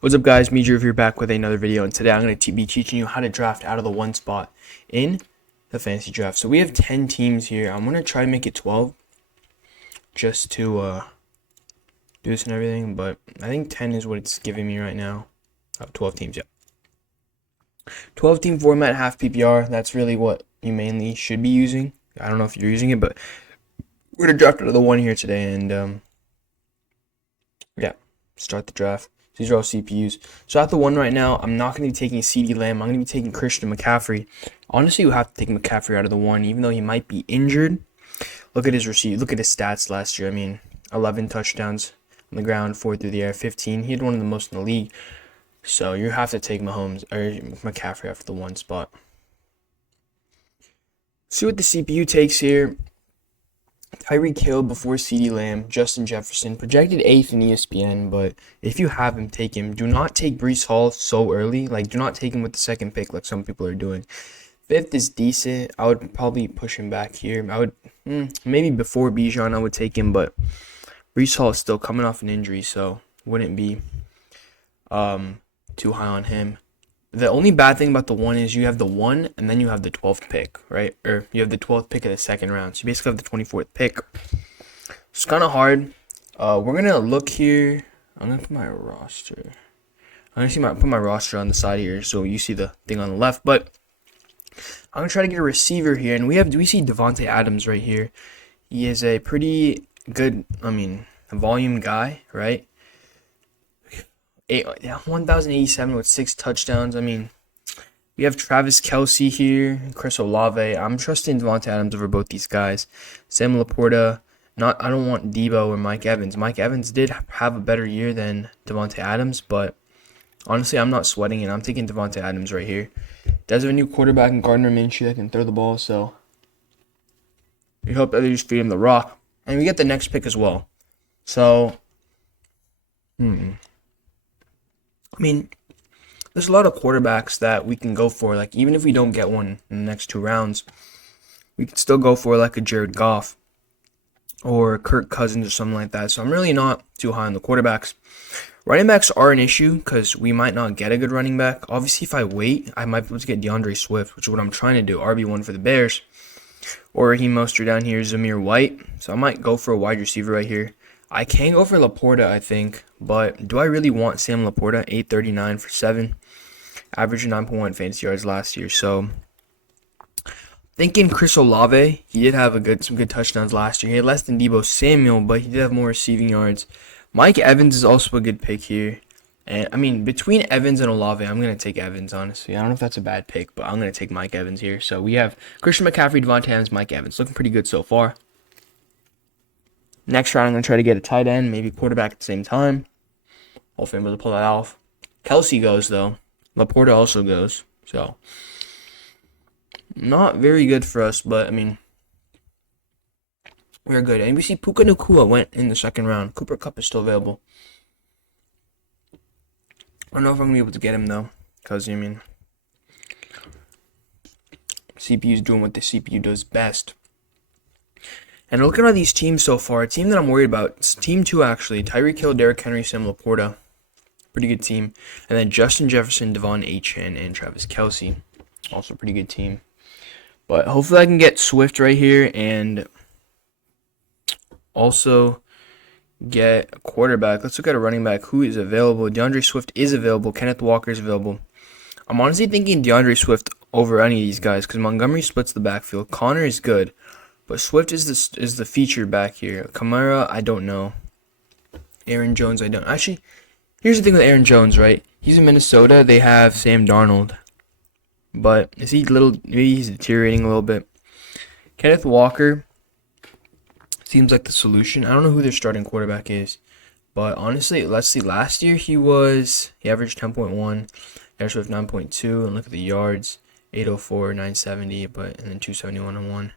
What's up, guys? Me, Drew here, back with another video, and today I'm going to be teaching you how to draft out of the one spot in the fantasy draft. So we have 10 teams here. I'm going to try to make it 12 just to do this and everything, but I think 10 is what it's giving me right now. 12 teams, yeah. 12 team format, half PPR. That's really what you mainly should be using. I don't know if you're using it, but we're going to draft out of the one here today, and yeah, start the draft. These are all CPUs. So at the one right now, I'm not going to be taking CeeDee Lamb. I'm going to be taking Christian McCaffrey. Honestly, you have to take McCaffrey out of the one, even though he might be injured. Look at his look at his stats last year. I mean, 11 touchdowns on the ground, 4 through the air, 15. He had one of the most in the league. So you have to take Mahomes or McCaffrey after the one spot. See what the CPU takes here. Tyreek Hill before CeeDee Lamb, Justin Jefferson, projected 8th in ESPN, but if you have him, take him. Do not take Breece Hall so early. Do not take him with the second pick like some people are doing. 5th is decent. I would probably push him back here. I would, maybe before Bijan, I would take him, but Breece Hall is still coming off an injury, so wouldn't be too high on him. The only bad thing about the one is you have the 1 and then you have the 12th pick, right? Or you have the 12th pick of the second round. So you basically have the 24th pick. It's kind of hard. We're going to look here. I'm going to put my roster. I'm going to put my roster on the side here so you see the thing on the left. But I'm going to try to get a receiver here. And we see Davante Adams right here. He is a pretty good, volume guy, right? 1,087 with 6 touchdowns. We have Travis Kelce here, Chris Olave. I'm trusting Davante Adams over both these guys. Sam Laporta. I don't want Debo or Mike Evans. Mike Evans did have a better year than Davante Adams, but honestly, I'm not sweating it. I'm taking Davante Adams right here. Does have a new quarterback in Gardner Minshew that can throw the ball, so we hope that they just feed him the rock. And we get the next pick as well. So, there's a lot of quarterbacks that we can go for. Even if we don't get one in the next 2 rounds, we can still go for a Jared Goff or Kirk Cousins or something like that. So I'm really not too high on the quarterbacks. Running backs are an issue because we might not get a good running back. Obviously, if I wait, I might be able to get DeAndre Swift, which is what I'm trying to do, RB1 for the Bears. Or Raheem Mostert down here, Zamir White. So I might go for a wide receiver right here. I can go for Laporta, I think, but do I really want Sam Laporta? 839 for 7, average 9.1 fantasy yards last year. So, thinking Chris Olave, he did have some good touchdowns last year. He had less than Debo Samuel, but he did have more receiving yards. Mike Evans is also a good pick here. And, between Evans and Olave, I'm going to take Evans, honestly. I don't know if that's a bad pick, but I'm going to take Mike Evans here. So, we have Christian McCaffrey, Davante Adams, Mike Evans. Looking pretty good so far. Next round, I'm going to try to get a tight end, maybe quarterback at the same time. Hopefully I'm able to pull that off. Kelce goes, though. Laporta also goes. So, not very good for us, but, we're good. And we see Puka Nacua went in the second round. Cooper Kupp is still available. I don't know if I'm going to be able to get him, though. Because, CPU's doing what the CPU does best. And looking at these teams so far, a team that I'm worried about, it's team 2 actually. Tyreek Hill, Derrick Henry, Sam Laporta. Pretty good team. And then Justin Jefferson, Devon Achane, and Travis Kelce. Also a pretty good team. But hopefully I can get Swift right here and also get a quarterback. Let's look at a running back who is available. DeAndre Swift is available. Kenneth Walker is available. I'm honestly thinking DeAndre Swift over any of these guys because Montgomery splits the backfield. Connor is good. But Swift is the featured back here. Kamara, I don't know. Aaron Jones, I don't. Actually, here's the thing with Aaron Jones, right? He's in Minnesota. They have Sam Darnold. But maybe he's deteriorating a little bit. Kenneth Walker seems like the solution. I don't know who their starting quarterback is. But honestly, let's see. Last year he averaged 10.1. Taylor Swift 9.2. And look at the yards. 804, 970, and then 271 and 1.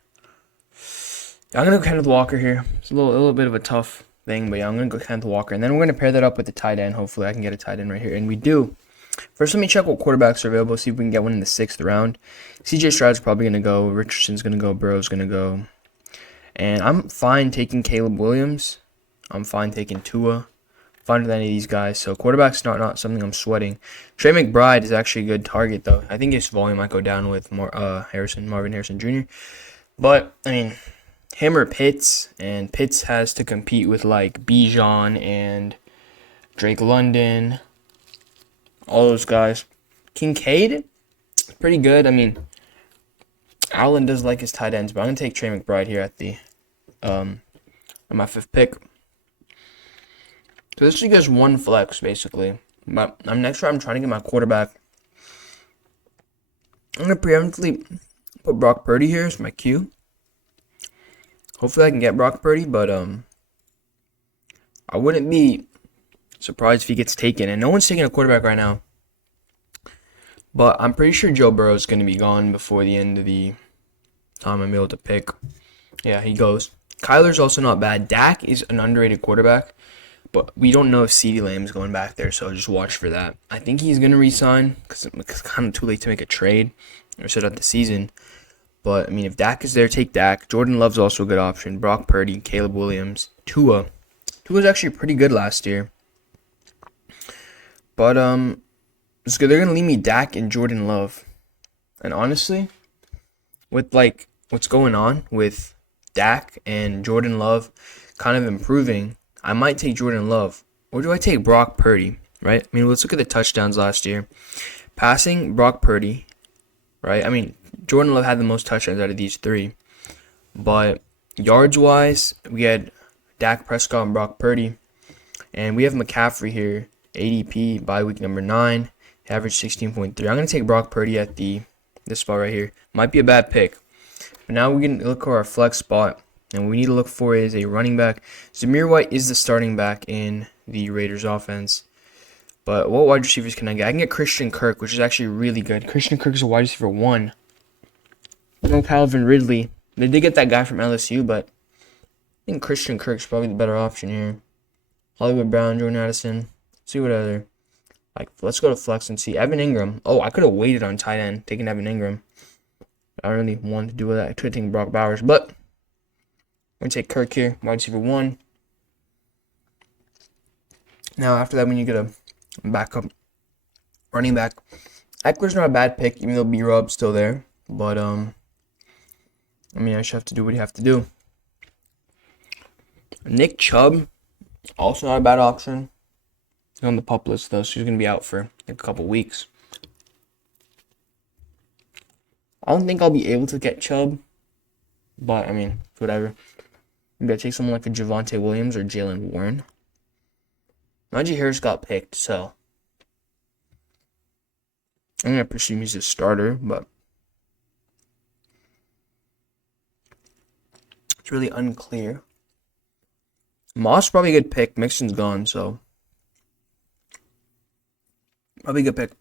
I'm going to go Kenneth Walker here. It's a little bit of a tough thing, but yeah, I'm going to go Kenneth Walker. And then we're going to pair that up with the tight end. Hopefully I can get a tight end right here. And we do. First, let me check what quarterbacks are available. See if we can get one in the 6th round. CJ Stroud's probably going to go. Richardson's going to go. Burrow's going to go. And I'm fine taking Caleb Williams. I'm fine taking Tua. fine with any of these guys. So quarterback's not something I'm sweating. Trey McBride is actually a good target though. I think his volume might go down with more Marvin Harrison Jr. But I mean, him or Pitts, and Pitts has to compete with like Bijan and Drake London, all those guys. Kincaid, pretty good. I mean, Allen does like his tight ends, but I'm gonna take Trey McBride here at the on my 5th pick. So this league has one flex basically. But next round I'm trying to get my quarterback. I'm gonna preemptively put Brock Purdy here as my Q. Hopefully I can get Brock Purdy, but I wouldn't be surprised if he gets taken. And no one's taking a quarterback right now. But I'm pretty sure Joe Burrow is gonna be gone before the end of the time I'm able to pick. Yeah, he goes. Kyler's also not bad. Dak is an underrated quarterback, but we don't know if CeeDee Lamb's going back there, so just watch for that. I think he's going to re-sign because it's kind of too late to make a trade or set out the season. But, I mean, if Dak is there, take Dak. Jordan Love's also a good option. Brock Purdy, Caleb Williams, Tua. Tua's actually pretty good last year. But, it's good. They're going to leave me Dak and Jordan Love. And honestly, with, like, what's going on with Dak and Jordan Love kind of improving, I might take Jordan Love. Or do I take Brock Purdy, right? I mean, let's look at the touchdowns last year. Passing, Brock Purdy, right? I mean, Jordan Love had the most touchdowns out of these three. But yards-wise, we had Dak Prescott and Brock Purdy. And we have McCaffrey here, ADP, bye week number 9, average 16.3. I'm going to take Brock Purdy at this spot right here. Might be a bad pick. But now we can look for our flex spot. And what we need to look for is a running back. Zamir White is the starting back in the Raiders offense. But what wide receivers can I get? I can get Christian Kirk, which is actually really good. Christian Kirk is a wide receiver 1. No Calvin Ridley. They did get that guy from LSU, but I think Christian Kirk's probably the better option here. Hollywood Brown, Jordan Addison. See what other. Let's go to flex and see. Evan Ingram. Oh, I could have waited on tight end, taking Evan Ingram. I don't really want to do that. I could have taken Brock Bowers, but I'm going to take Kirk here, wide receiver 1. Now, after that, we need to get a backup running back. Eckler's not a bad pick, even though B-Rob's still there. But, I mean, I just have to do what you have to do. Nick Chubb, also not a bad option. He's on the PUP list, though, so he's going to be out for a couple weeks. I don't think I'll be able to get Chubb, but, I mean, whatever. I'm going to take someone like a Javonte Williams or Jalen Warren. Najee Harris got picked, so I'm going to presume he's a starter, but it's really unclear. Moss probably a good pick. Mixon's gone, so probably a good pick.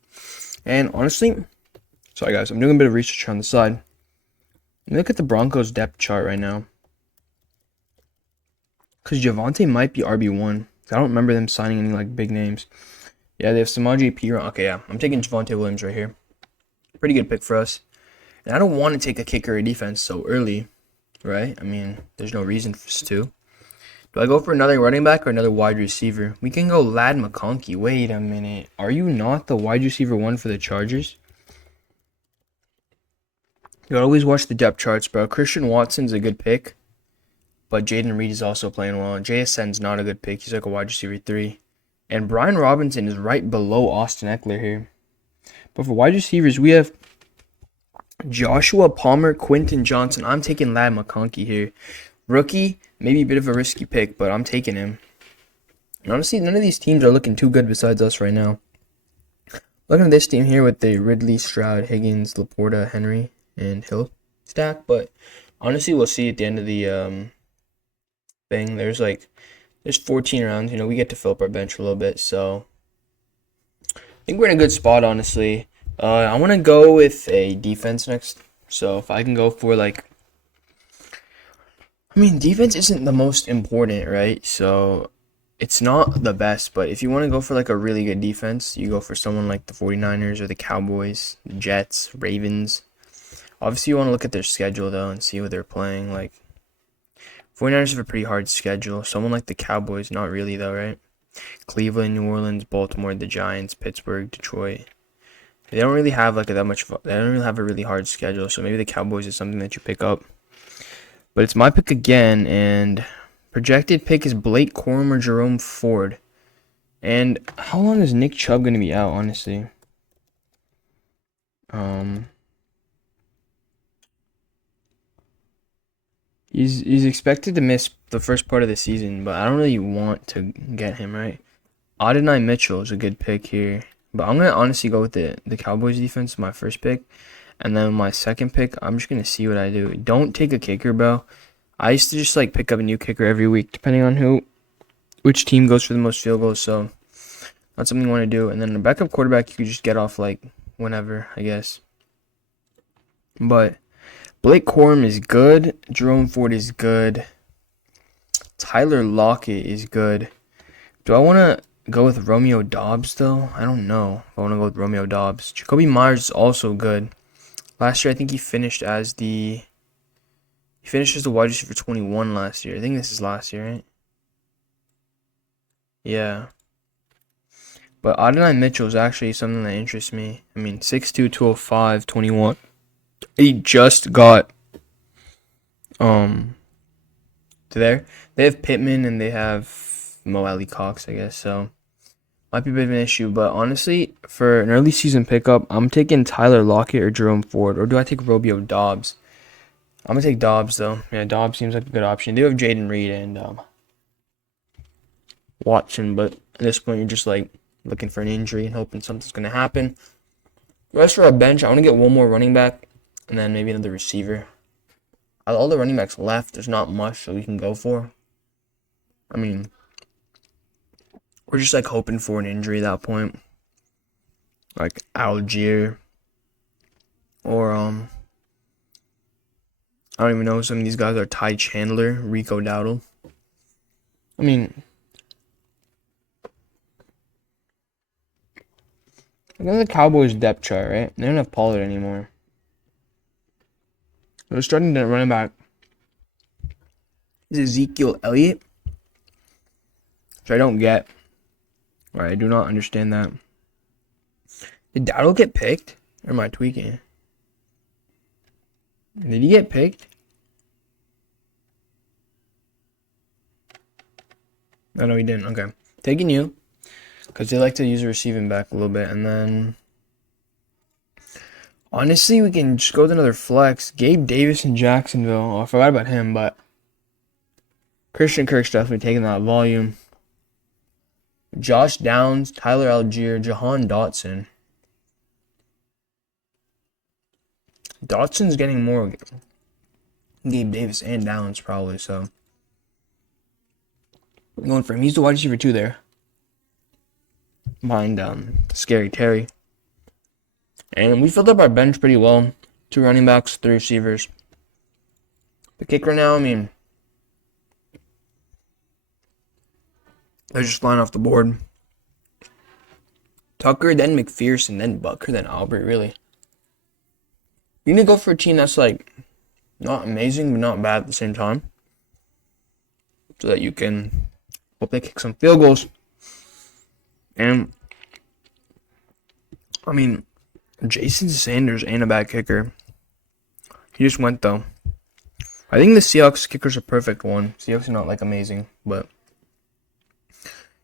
And honestly, sorry guys, I'm doing a bit of research on the side. Look at the Broncos depth chart right now. Because Javonte might be RB1. I don't remember them signing any big names. Yeah, they have Samaje Perine. Okay, yeah. I'm taking Javonte Williams right here. Pretty good pick for us. And I don't want to take a kicker or defense so early, right? I mean, there's no reason for us to. Do I go for another running back or another wide receiver? We can go Ladd McConkey. Wait a minute. Are you not the wide receiver 1 for the Chargers? You always watch the depth charts, bro. Christian Watson's a good pick. But Jaden Reed is also playing well. JSN's not a good pick. He's like a wide receiver 3. And Brian Robinson is right below Austin Eckler here. But for wide receivers, we have Joshua Palmer, Quentin Johnson. I'm taking Ladd McConkey here. Rookie, maybe a bit of a risky pick, but I'm taking him. And honestly, none of these teams are looking too good besides us right now. Looking at this team here with the Ridley, Stroud, Higgins, Laporta, Henry, and Hill stack. But honestly, we'll see at the end of the thing. There's 14 rounds. We get to fill up our bench a little bit. So I think we're in a good spot, honestly. I want to go with a defense next. So if I can go for defense isn't the most important, right? So it's not the best, but if you want to go for a really good defense, you go for someone like the 49ers or the Cowboys, the Jets, Ravens. Obviously, you want to look at their schedule, though, and see what they're playing. 49ers have a pretty hard schedule. Someone like the Cowboys, not really, though, right? Cleveland, New Orleans, Baltimore, the Giants, Pittsburgh, Detroit. They don't really have like that much. They don't really have a really hard schedule, so maybe the Cowboys is something that you pick up. But it's my pick again, and projected pick is Blake Corum or Jerome Ford. And how long is Nick Chubb gonna be out? Honestly, he's expected to miss the first part of the season, but I don't really want to get him right. Adonai Mitchell is a good pick here. But I'm going to honestly go with the Cowboys defense, my first pick. And then my second pick, I'm just going to see what I do. Don't take a kicker, bro. I used to just like pick up a new kicker every week, depending on which team goes for the most field goals. So that's something you want to do. And then the backup quarterback, you could just get off like whenever, I guess. But Blake Corum is good. Jerome Ford is good. Tyler Lockett is good. Do I want to go with Romeo Doubs, though? I don't know if I want to go with Romeo Doubs. Jacoby Myers is also good. Last year, I think he finished as the wide receiver 21 last year. I think this is last year, right? Yeah. But Adonai Mitchell is actually something that interests me. I mean, 6'2", 205, 21. He just got to there. They have Pittman and they have Mo Alley Cox, I guess, so might be a bit of an issue. But honestly, for an early season pickup, I'm taking Tyler Lockett or Jerome Ford, or do I take Romeo Doubs? I'm gonna take Doubs though. Yeah, Doubs seems like a good option. They do have Jaden Reed and Watson, but at this point, you're just like looking for an injury and hoping something's gonna happen. The rest for our bench, I want to get one more running back and then maybe another receiver. All the running backs left, there's not much that we can go for. I mean, we're just like hoping for an injury at that point. Like Algier. Or I don't even know, some of these guys are Ty Chandler, Rico Dowdle. I mean, look at the Cowboys depth chart, right? They don't have Pollard anymore. They're starting to run back. Is Ezekiel Elliott? Which I don't get. Or I do not understand that. Did Dowdle get picked? Or am I tweaking? Did he get picked? Oh, no, he didn't. Okay. Taking you. Because they like to use a receiving back a little bit. And then, honestly, we can just go with another flex. Gabe Davis in Jacksonville. Oh, I forgot about him, but Christian Kirk's definitely taking that volume. Josh Downs, Tyler Algier, Jahan Dotson. Dotson's getting more Gabe Davis and Downs probably, so I'm going for him. He's the wide receiver 2 there. Behind Scary Terry. And we filled up our bench pretty well. 2 running backs, 3 receivers. The kicker now, I mean, they're just flying off the board. Tucker, then McPherson, then Butker, then Albert, really. You need to go for a team that's like not amazing, but not bad at the same time. So that you can hopefully kick some field goals. And I mean, Jason Sanders ain't a bad kicker. He just went though. I think the Seahawks kicker's a perfect one. Seahawks are not like amazing, but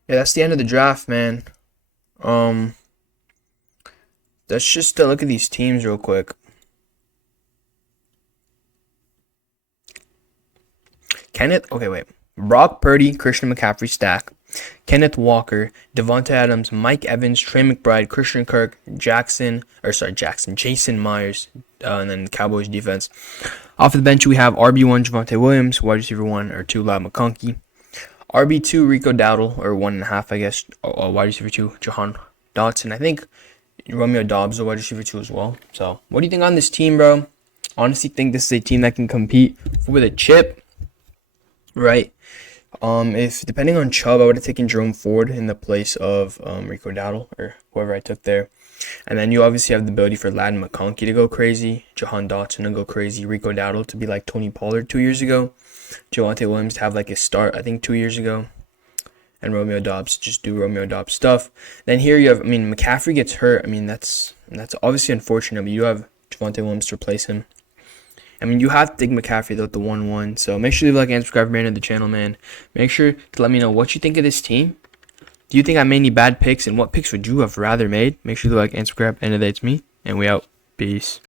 yeah, that's the end of the draft, man. Let's just look at these teams real quick. Brock Purdy, Christian McCaffrey stack. Kenneth Walker, Devonta Adams, Mike Evans, Trey McBride, Christian Kirk, Jason Myers, and then the Cowboys defense. Off the bench, we have RB1, Javonte Williams, wide receiver 1 or 2, Lab McConkey. RB2, Rico Dowdle, or 1.5, I guess, wide receiver 2, Jahan Dotson. I think Romeo Doubs is a wide receiver 2 as well. So, what do you think on this team, bro? Honestly, think this is a team that can compete for the chip, right? If depending on Chubb, I would have taken Jerome Ford in the place of Rico Dowdle or whoever I took there. And then you obviously have the ability for Ladd McConkey to go crazy, Jahan Dotson to go crazy, Rico Dowdle to be like Tony Pollard 2 years ago, Javonte Williams to have like a start, I think 2 years ago. and Romeo Dobbs just do Romeo Dobbs stuff. Then here you have, I mean, McCaffrey gets hurt. I mean, that's obviously unfortunate, but you have Javonte Williams to replace him. I mean, you have to take McCaffrey though at the 1-1. So make sure you like and subscribe, man, to the channel, man. Make sure to let me know what you think of this team. Do you think I made any bad picks, and what picks would you have rather made? Make sure to like and subscribe. And that's me, and we out. Peace.